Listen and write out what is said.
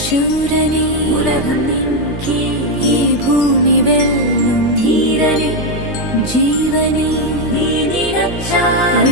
ശൂരനെ ഉലകം നിൻകീ ഈ ഭൂമി വെല്ലും ധീരനെ ജീവനെ നീ നിറച്ചാൽ